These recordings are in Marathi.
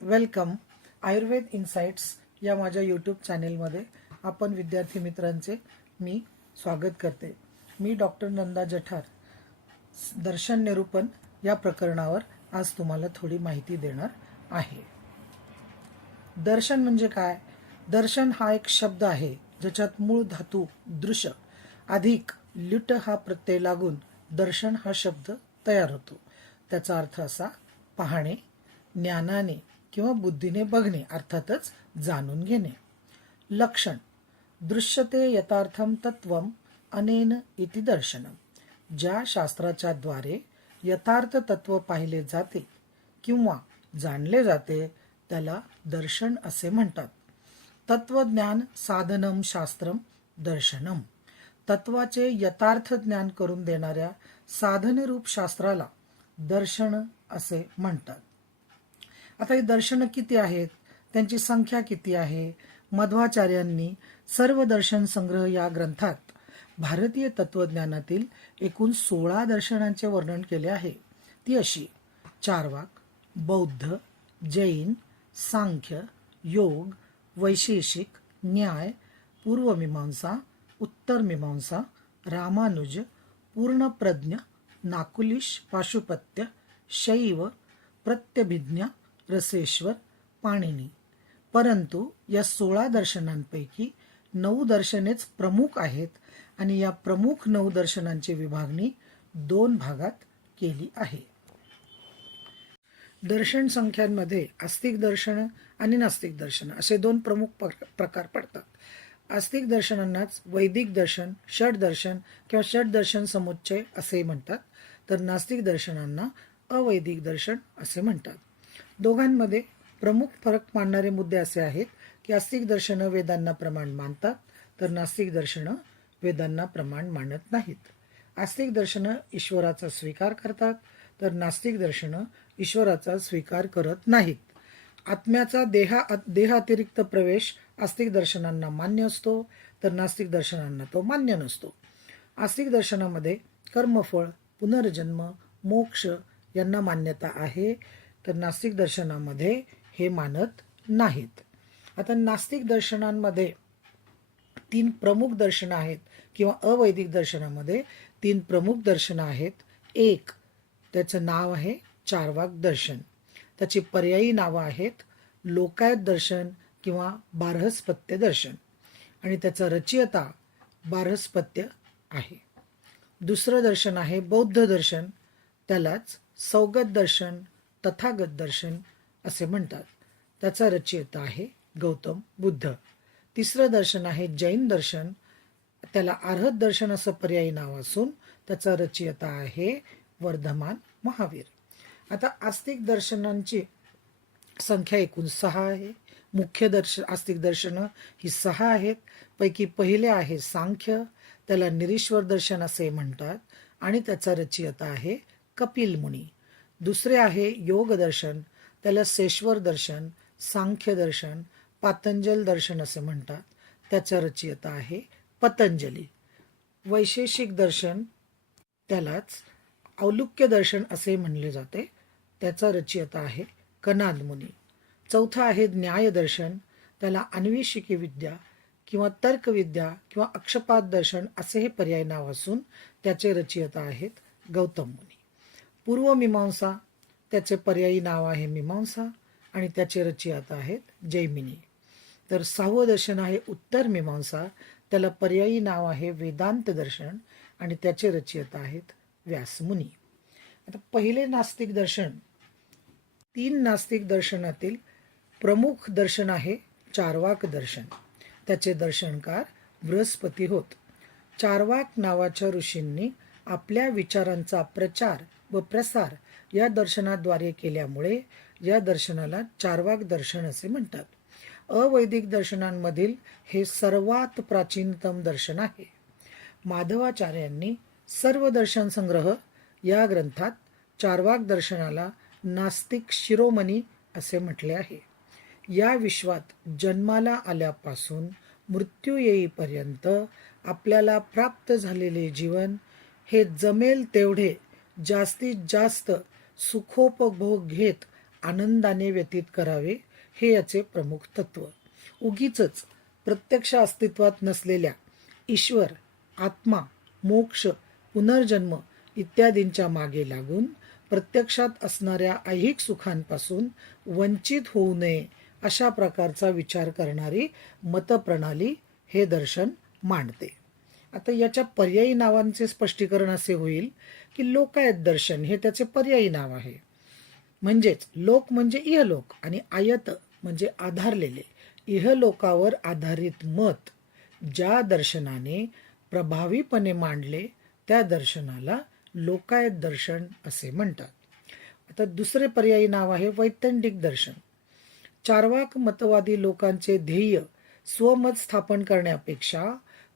वेलकम आयुर्वेद इन्साइट्स या माझ्या यूट्यूब चॅनेलमध्ये आपण विद्यार्थी मित्रांचे मी स्वागत करते. मी डॉक्टर नंदा जठार दर्शन निरूपण या प्रकरणावर आज तुम्हाला थोडी माहिती देणार आहे. दर्शन म्हणजे काय? दर्शन हा एक शब्द आहे ज्याच्यात मूळ धातू दृश्य अधिक ल्युट हा प्रत्यय लागून दर्शन हा शब्द तयार होतो. त्याचा अर्थ असा: पाहणे, ज्ञानाने किंवा बुद्धीने बघणे, अर्थातच जाणून घेणे. लक्षण: दृश्यते यथार्थम तत्वम अनेन इति दर्शनम. ज्या शास्त्राच्या द्वारे यथार्थ तत्व पाहिले जाते किंवा जाणले जाते त्याला दर्शन असे म्हणतात. तत्वज्ञान साधनम शास्त्रम दर्शनम. तत्वाचे यथार्थ ज्ञान करून देणाऱ्या साधनरूप शास्त्राला दर्शन असे म्हणतात. आता ही दर्शनं किती आहेत, त्यांची संख्या किती आहे? मध्वाचार्यांनी सर्व दर्शन संग्रह या ग्रंथात भारतीय तत्वज्ञानातील एकूण 16 दर्शनांचे वर्णन केले आहे. ती अशी: चार्वाक, बौद्ध, जैन, सांख्य, योग, वैशेषिक, न्याय, पूर्वमीमांसा, उत्तरमीमांसा, रामानुज, पूर्णप्रज्ञ, नाकुलिश, पाशुपत्य, शैव, प्रत्यभिज्ञा, रसेश्वर, पाणिनी. परंतु या 16 दर्शनांपैकी 9 दर्शनेच प्रमुख आहेत आणि या प्रमुख 9 दर्शनांची विभागणी 2 भागात केली आहे. दर्शन संख्यांमध्ये आस्तिक दर्शन आणि नास्तिक दर्शन असे 2 प्रमुख प्रकार पडतात. आस्तिक दर्शनांनाच वैदिक दर्शन, षट दर्शन किंवा षट दर्शन समुच्चय असे म्हणतात, तर नास्तिक दर्शनांना अवैदिक दर्शन असे म्हणतात. दोघांमध्ये प्रमुख फरक मानणारे मुद्दे असे आहेत की आस्तिक दर्शनं वेदांना प्रमाण मानतात, तर नास्तिक दर्शनं वेदांना प्रमाण मानत नाहीत. आस्तिक दर्शनं ईश्वराचा स्वीकार करतात, तर नास्तिक दर्शनं ईश्वराचा स्वीकार करत नाहीत. आत्म्याचा देहातिरिक्त प्रवेश आस्तिक दर्शनांना मान्य असतो, तर नास्तिक दर्शनांना तो मान्य नसतो. आस्तिक दर्शनामध्ये कर्मफळ, पुनर्जन्म, मोक्ष यांना मान्यता आहे, तर नास्तिक दर्शनामध्ये हे मानत नाहीत. आता नास्तिक दर्शनांमध्ये 3 प्रमुख दर्शनं आहेत किंवा अवैदिक दर्शनामध्ये 3 प्रमुख दर्शनं आहेत. एक, त्याचं नाव आहे चार्वाक दर्शन. त्याची पर्यायी नावं आहेत लोकायत दर्शन किंवा बारहस्पत्य दर्शन आणि त्याचा रचयिता बारहस्पत्य आहे. दुसरं दर्शन आहे बौद्ध दर्शन. त्यालाच सौगत दर्शन, तथागत दर्शन असे म्हणतात. त्याचा रचयिता आहे गौतम बुद्ध. तिसरं दर्शन आहे जैन दर्शन. त्याला अर्हत दर्शन असं पर्यायी नाव असून त्याचा रचयिता आहे वर्धमान महावीर. आता आस्तिक दर्शनांची संख्या एकूण 6 आहे. मुख्य आस्तिक दर्शनं ही 6 आहेत. पैकी पहिले आहे सांख्य. त्याला निरीश्वर दर्शन असे म्हणतात आणि त्याचा रचयिता आहे कपिल मुनी. दुसरे आहे योग दर्शन. त्याला सेश्वर दर्शन, सांख्य दर्शन, पातंजल दर्शन असे म्हणतात. त्याचा रचयिता आहे पतंजली. वैशेषिक दर्शन, त्यालाच औलुक्य दर्शन असे म्हणले जाते. त्याचा रचयिता आहे कनाद मुनी. चौथा आहे न्याय दर्शन. त्याला अन्वेषिकी विद्या किंवा तर्कविद्या किंवा अक्षपात दर्शन असे हे पर्याय नाव असून त्याचे रचयिता आहेत गौतम मुनी. पूर्वमीमांसा, त्याचे पर्यायी नाव आहे मीमांसा आणि त्याचे रचयिता आहेत जैमिनी. तर 6वं दर्शन आहे उत्तर मीमांसा. त्याला पर्यायी नाव आहे वेदांत दर्शन आणि त्याचे रचयिता आहेत व्यासमुनी. आता पहिले नास्तिक दर्शन, 3 नास्तिक दर्शनातील प्रमुख दर्शन आहे चार्वाक दर्शन. त्याचे दर्शनकार बृहस्पती होत. चार्वाक नावाच्या ऋषींनी आपल्या विचारांचा प्रचार व प्रसार या दर्शनाद्वारे केल्यामुळे या दर्शनाला चार्वाक दर्शन असे म्हणतात. अवैदिक दर्शनांमधील हे सर्वात प्राचीनतम दर्शन आहे. माधवाचार्यांनी सर्व दर्शन संग्रह या ग्रंथात चार्वाक दर्शनाला नास्तिक शिरोमणी असे म्हटले आहे. या विश्वात जन्माला आल्यापासून मृत्यू येईपर्यंत आपल्याला प्राप्त झालेले जीवन हे जमेल तेवढे जास्तीत जास्त सुखोपभोग घेत आनंदाने व्यतीत करावे हे याचे प्रमुख तत्व. उगीचच प्रत्यक्ष अस्तित्वात नसलेल्या ईश्वर, आत्मा, मोक्ष, पुनर्जन्म इत्यादींच्या मागे लागून प्रत्यक्षात असणाऱ्या ऐहिक सुखांपासून वंचित होऊ नये अशा प्रकारचा विचार करणारी मतप्रणाली हे दर्शन मांडते. आता याच्या पर्यायी नावांचे स्पष्टीकरण असे होईल की लोकायत दर्शन हे त्याचे पर्यायी नाव आहे. म्हणजेच लोक म्हणजे इहलोक आणि आयत म्हणजे आधारलेले, इहलोकावर आधारित मत ज्या दर्शनाने प्रभावीपणे मांडले त्या दर्शनाला लोकायत दर्शन असे म्हणतात. आता दुसरे पर्यायी नाव आहे वैतंडिक दर्शन. चार्वाक मतवादी लोकांचे ध्येय स्वमत स्थापन करण्यापेक्षा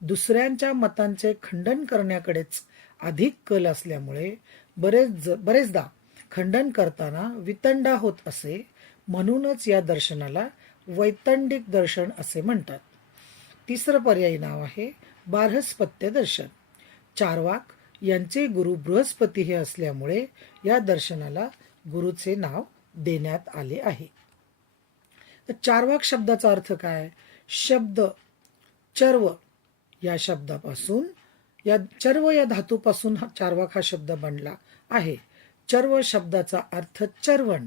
दुसऱ्यांच्या मतांचे खंडन करण्याकडेच अधिक कल असल्यामुळे बरेचदा खंडन करताना वितंडा होत असे. म्हणूनच या दर्शनाला वैतंडिक दर्शन असे म्हणतात. तिसरं पर्यायी नाव आहे बार्हस्पत्य दर्शन. चार्वाक यांचे गुरु बृहस्पती हे असल्यामुळे या दर्शनाला गुरुचे नाव देण्यात आले आहे. तर चार्वाक शब्दाचा अर्थ काय? शब्द चर्व या शब्दापासून, या चर्व या धातूपासून चार्वाक हा शब्द बनला आहे. चर्व शब्दाचा अर्थ चरवण,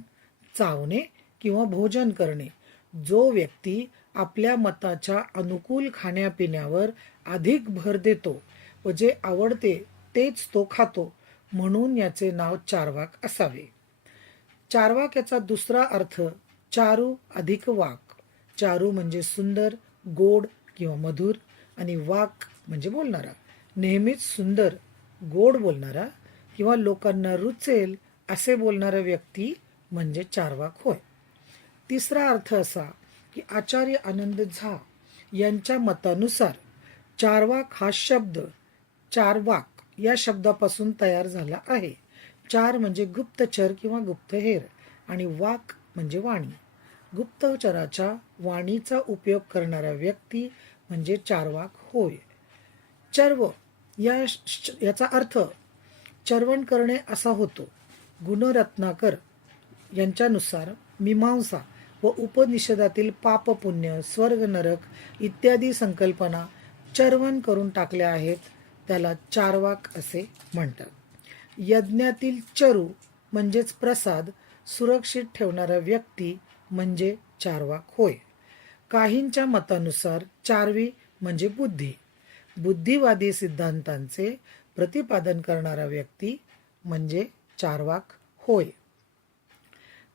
चावणे किंवा भोजन करणे. जो व्यक्ती आपल्या मताच्या अनुकूल खाण्यापिण्यावर अधिक भर देतो व जे आवडते तेच तो खातो, म्हणून याचे नाव चार्वाक असावे. चार्वाक याचा दुसरा अर्थ चारू अधिक वाक. चारू म्हणजे सुंदर, गोड किंवा मधुर, आणि वाक म्हणजे बोलणारा. नेहमीच सुंदर, गोड बोलणारा किंवा लोकांना रुचेल असे बोलणारा व्यक्ती म्हणजे चार्वाक होय. तिसरा अर्थ असा की आचार्य आनंद झा यांच्या मतानुसार चार्वाक हा शब्द चारवाक या शब्दापासून तयार झाला आहे. चार म्हणजे गुप्तचर किंवा गुप्तहेर आणि वाक म्हणजे वाणी. गुप्तचराच्या वाणीचा उपयोग करणारा व्यक्ती म्हणजे चार्वाक होय. चर्व याचा अर्थ चरवण करणे असा होतो. गुणरत्नाकर यांच्यानुसार मीमांसा व उपनिषदातील पाप पुण्य, स्वर्ग नरक इत्यादी संकल्पना चरवण करून टाकल्या आहेत, त्याला चार्वाक असे म्हणतात. यज्ञातील चरू म्हणजेच प्रसाद सुरक्षित ठेवणारा व्यक्ती म्हणजे चार्वाक होय. काहींच्या मतानुसार चार्वी म्हणजे बुद्धी. बुद्धिवादी सिद्धांतांचे प्रतिपादन करणारा व्यक्ती म्हणजे चार्वाक होय.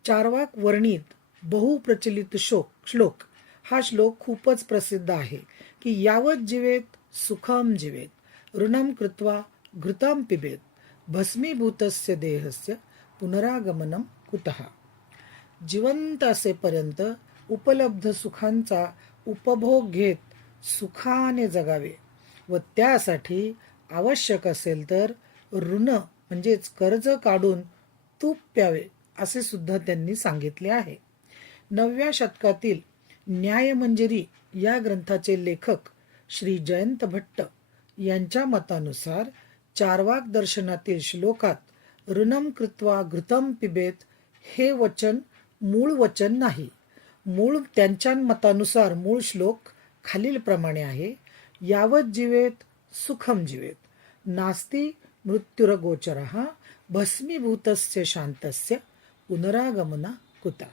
चार्वाक वर्णित बहुप्रचलित श्लोक हा श्लोक खूपच प्रसिद्ध आहे की यावत जीवेत सुखम जीवेत ऋणम कृत्वा घृताम पिबेत भस्मीभूतस्य देहस्य पुनरागमनम कुतः. जिवंत असेपर्यंत उपलब्ध सुखांचा उपभोग घेत सुखाने जगावे व त्यासाठी आवश्यक असेल तर ऋण म्हणजेच कर्ज काढून तूप प्यावे असे सुद्धा त्यांनी सांगितले आहे. 9व्या शतकातील न्यायमंजरी या ग्रंथाचे लेखक श्री जयंत भट्ट यांच्या मतानुसार चार्वाक दर्शनातील श्लोकात ऋणम कृत्वा घृतम पिबेत हे वचन मूळ वचन नाही. त्यांच्या मतानुसार मूळ श्लोक खालीलप्रमाणे आहे. यावत जीवेत सुखम जीवेत नास्ति मृत्युरगोचरः भस्मीभूतस्य शांतस्य पुनरागमना कुता.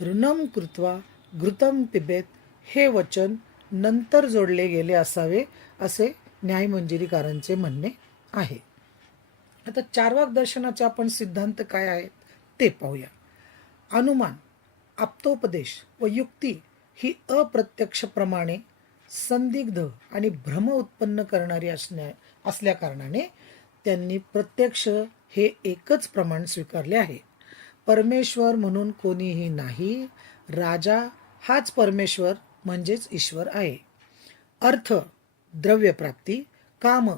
ऋणम कृत्वा घृतम पिबेत हे वचन नंतर जोडले गेले असावे असे न्यायमंजरीकारांचे म्हणणे आहे. आता चार्वाक दर्शनाचे आपण सिद्धांत काय आहेत ते पाहूया. अनुमान, आप्तोपदेश व युक्ती ही अप्रत्यक्ष प्रमाणे संदिग्ध आणि भ्रम उत्पन्न करणारी असल्या कारणाने त्यांनी प्रत्यक्ष हे एकच प्रमाण स्वीकारले आहे. परमेश्वर म्हणून कोणीही नाही. राजा हाच परमेश्वर म्हणजेच ईश्वर आहे. अर्थ, द्रव्यप्राप्ती, काम,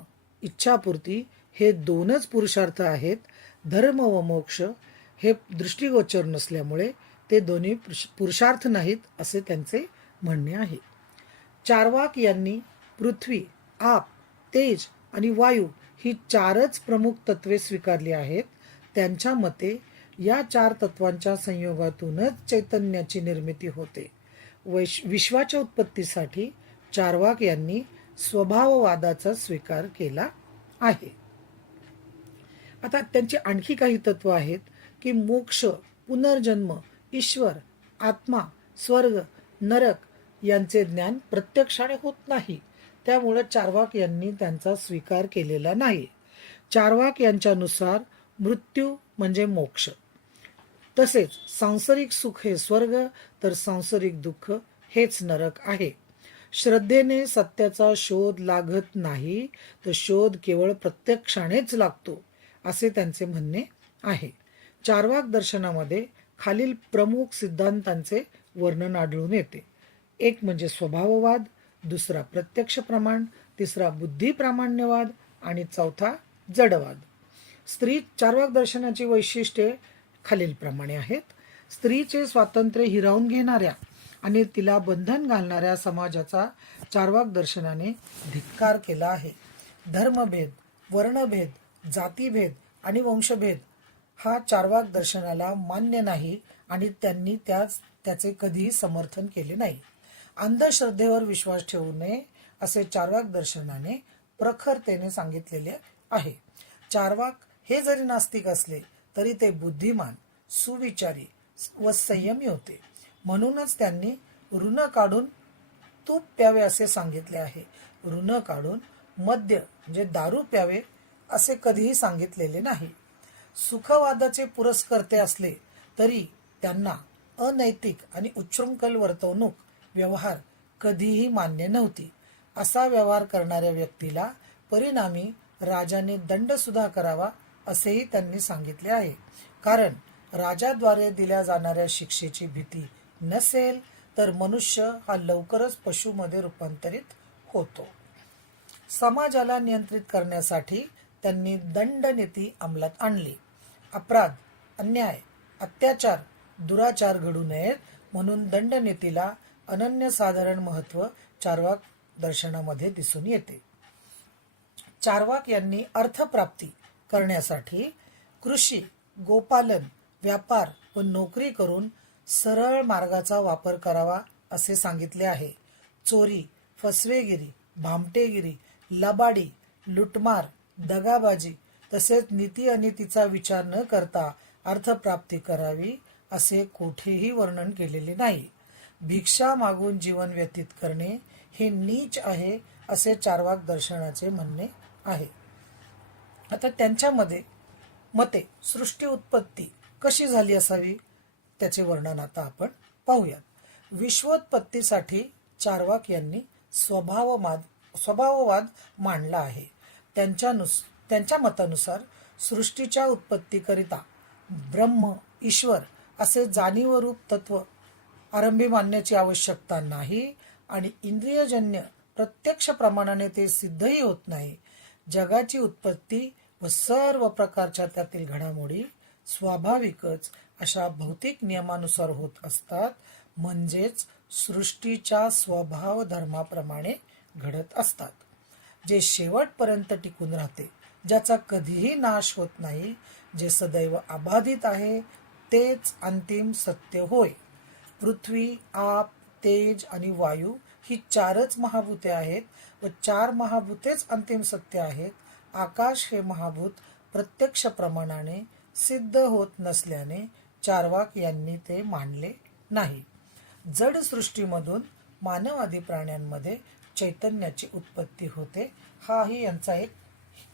इच्छापूर्ती हे दोनच पुरुषार्थ आहेत. धर्म व मोक्ष हे दृष्टिगोचर नसल्यामुळे ते दोन्ही पुरुषार्थ नाहीत असे त्यांचे म्हणणे आहे. चार्वाक यांनी पृथ्वी, आप, तेज आणि वायू ही चारच प्रमुख तत्वे स्वीकारली आहेत. त्यांच्या मते या 4 तत्वांच्या संयोगातूनच चैतन्याची निर्मिती होते. विश्वाच्या उत्पत्तीसाठी चार्वाक यांनी स्वभाववादाचा स्वीकार केला आहे. आता त्यांची आणखी काही तत्व आहेत की मोक्ष, पुनर्जन्म, ईश्वर, आत्मा, स्वर्ग, नरक यांचे ज्ञान प्रत्यक्षाने होत नाही. त्यामुळे चार्वाक यांनी त्यांचा स्वीकार केलेला नाही. चार्वाक यांच्यानुसार मृत्यू म्हणजे मोक्ष, तसेच सांसारिक सुख हे स्वर्ग, तर सांसारिक दुःख हेच नरक आहे. श्रद्धेने सत्याचा शोध लागत नाही, तर शोध केवळ प्रत्यक्षानेच लागतो, असे त्यांचे म्हणणे आहे. चार्वाक दर्शनामध्ये खालील प्रमुख सिद्धांतांचे वर्णन आढळून येते. एक म्हणजे स्वभाववाद, दुसरा प्रत्यक्ष प्रमाण, तिसरा बुद्धी प्रामाण्यवाद आणि चौथा जडवाद. चार्वाक दर्शनाची वैशिष्ट्ये खालीलप्रमाणे आहेत. स्त्रीचे स्वातंत्र्य हिरावून घेणाऱ्या आणि तिला बंधन घालणाऱ्या समाजाचा चार्वाक दर्शनाने धिक्कार केला आहे. धर्मभेद, वर्णभेद, जातीभेद आणि वंशभेद हा चार्वाक दर्शनाला मान्य नाही आणि त्यांनी त्याचे कधीही समर्थन केले नाही. अंधश्रद्धेवर विश्वास ठेवू नये असे चार्वाक दर्शनाने प्रखरतेने सांगितलेले आहे. चार्वाक हे जरी नास्तिक असले तरी ते बुद्धिमान, सुविचारी व संयमी होते. म्हणूनच त्यांनी ऋण काढून तूप प्यावे असे सांगितले आहे. ऋण काढून मद्य म्हणजे दारू प्यावे असे कधीही सांगितलेले नाही. सुखवादाचे पुरस्कर्ते असले तरी त्यांना अनैतिक आणि उच्छृंखल वर्तवणूक व्यवहार कधीही मान्य नव्हती. असा व्यवहार करणाऱ्या व्यक्तीला परिणामी राजाने दंड सुद्धा करावा असेही त्यांनी सांगितले आहे. कारण राजाद्वारे दिल्या जाणाऱ्या शिक्षेची भीती नसेल तर मनुष्य हा लवकरच पशुमध्ये रूपांतरित होतो. समाजाला नियंत्रित करण्यासाठी त्यांनी दंडनीती अंमलात आणली. अपराध, अन्याय, अत्याचार, दुराचार घडू नयेत म्हणून दंडनीतीला अनन्यसाधारण महत्त्व चार्वाक दर्शनामध्ये दिसून येते. चार्वाक यांनी अर्थप्राप्ती करण्यासाठी कृषी, गोपालन, व्यापार व नोकरी करून सरळ मार्गाचा वापर करावा असे सांगितले आहे. चोरी, फसवेगिरी, भामटेगिरी, लबाडी, लुटमार, दगाबाजी तसेच नीती आणि तिचा विचार न करता अर्थप्राप्ती करावी असे कोठेही वर्णन केलेले नाही. भिक्षा मागून जीवन व्यतीत करणे हे नीच आहे असे चार्वाक दर्शनाचे म्हणणे आहे. आता त्यांच्या मते सृष्टी उत्पत्ती कशी झाली असावी त्याचे वर्णन आता आपण पाहूयात. विश्वोत्पत्तीसाठी चार्वाक यांनी स्वभाववाद मांडला आहे. त्यांच्या मतानुसार सृष्टीच्या उत्पत्तीकरिता ब्रह्म, ईश्वर असे जाणीवरूप तत्व आरंभी मानण्याची आवश्यकता नाही आणि इंद्रियजन्य प्रत्यक्ष प्रमाणाने ते सिद्धही होत नाही. जगाची उत्पत्ती व सर्व प्रकारच्या त्यातील घडामोडी स्वाभाविकच अशा भौतिक नियमानुसार होत असतात, म्हणजेच सृष्टीच्या स्वभाव धर्माप्रमाणे घडत असतात. जे शेवटपर्यंत टिकून राहते, ज्याचा कधीही नाश होत नाही, जे सदैव अबाधित आहे, तेच अंतिम सत्य होय. पृथ्वी, आप, तेज आणि वायू ही 4च महाभूते आहेत व 4 महाभूतेच अंतिम सत्य आहेत. आकाश हे महाभूत प्रत्यक्ष प्रमाणाने सिद्ध होत नसल्याने चार्वाक यांनी ते मानले नाही. जड सृष्टीमधून मानवादी प्राण्यांमध्ये चैतन्याची उत्पत्ती होते, हाही यांचा एक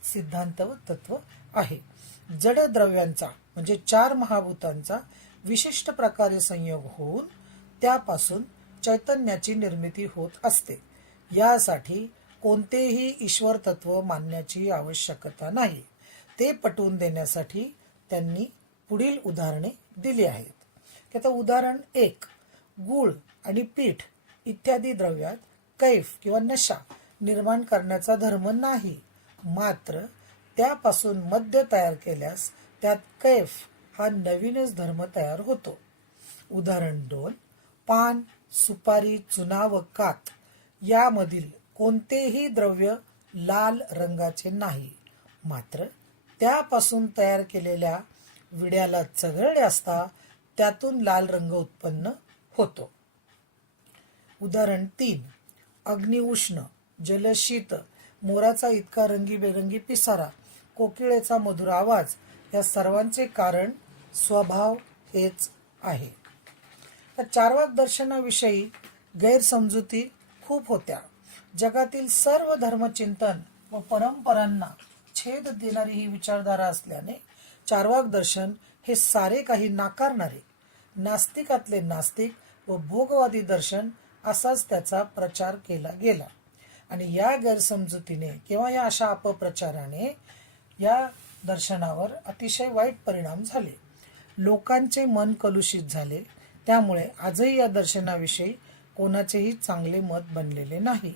सिद्धांत व तत्व आहे. जड द्रव्यांचा म्हणजे 4 महाभूतांचा विशिष्ट प्रकारे संयोग होऊन त्यापासून चैतन्याची निर्मिती होत असते. यासाठी कोणतेही ईश्वर तत्व मानण्याची आवश्यकता नाही. ते पटवून देण्यासाठी त्यांनी पुढील उदाहरणे दिली आहेत. आता उदाहरण 1, गूळ आणि पीठ इत्यादी द्रव्यात कैफ किंवा नशा निर्माण करण्याचा धर्म नाही, मात्र त्यापासून मद्य तयार केल्यास त्यात कैफ हा नवीनच धर्म तयार होतो. उदाहरण 2, पान, सुपारी, चुना व कात यामधील कोणतेही द्रव्य लाल रंगाचे नाही, मात्र त्यापासून तयार केलेल्या विड्याला चघळले असता त्यातून लाल रंग उत्पन्न होतो. उदाहरण 3. अग्नी उष्ण, जलशीत, मोराचा इतका रंगीबेरंगी पिसारा, कोकिळेचा मधुर आवाज या सर्वांचे कारण स्वभाव हेच आहे. या चार्वाक दर्शनाविषयी गैरसमजुती खूप होत्या. जगातील सर्व धर्मचिंतन व परंपरांना छेद देणारी ही विचारधारा असल्याने चार्वाक दर्शन हे सारे काही नाकारणारे, नास्तिकातले नास्तिक व भोगवादी दर्शन असाच त्याचा प्रचार केला गेला. आणि या गैरसमजुतीने किंवा या अशा अपप्रचाराने या दर्शनावर अतिशय वाईट परिणाम झाले. लोकांचे मन कलुषित झाले. त्यामुळे आजही या दर्शनाविषयी कोणाचेही चांगले मत बनलेले नाही.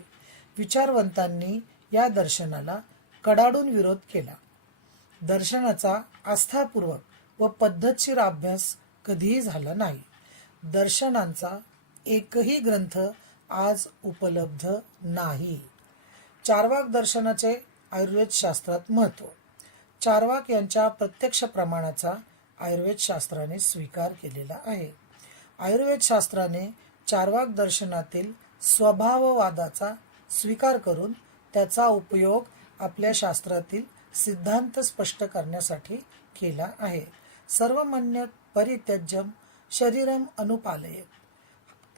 विचारवंतांनी या दर्शनाला कडाडून विरोध केला. दर्शनाचा आस्थापूर्वक व पद्धतशीर अभ्यास कधीही झाला नाही. दर्शनांचा एकही ग्रंथ आज उपलब्ध नाही. चार्वाक दर्शनाचे आयुर्वेद शास्त्रात महत्त्व. चार्वाक यांच्या प्रत्यक्ष प्रमाणाचा आयुर्वेद शास्त्राने स्वीकार केलेला आहे. आयुर्वेद शास्त्राने चार्वाक दर्शनातील स्वभाववादाचा स्वीकार करून त्याचा उपयोग आपल्या शास्त्रातील सिद्धांत स्पष्ट करण्यासाठी केला आहे. सर्वमान्य परित्यज्यम शरीरम अनुपालयेत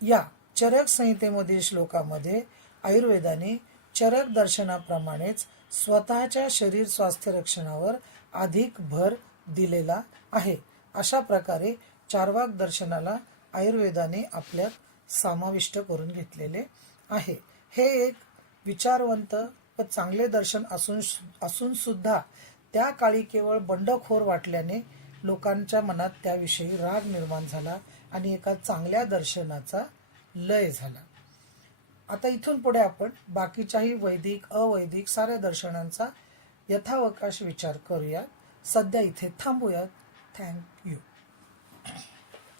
या चरक संहितेमधील श्लोकामध्ये आयुर्वेदाने चरक दर्शनाप्रमाणेच स्वतःच्या शरीर स्वास्थ्य रक्षणावर अधिक भर दिलेला आहे. अशा प्रकारे चार्वाक दर्शनाला आयुर्वेदाने आपल्यात समाविष्ट करून घेतलेले आहे. हे एक विचारवंत व चांगले दर्शन असून सुद्धा त्या काळी केवळ बंडखोर वाटल्याने लोकांच्या मनात त्याविषयी राग निर्माण झाला आणि एका चांगल्या दर्शनाचा लय झाला. आता इथून पुढे आपण बाकीच्याही वैदिक अवैदिक साऱ्या दर्शनांचा यथावकाश विचार करूयात. सध्या इथे थांबूयात. Thank you.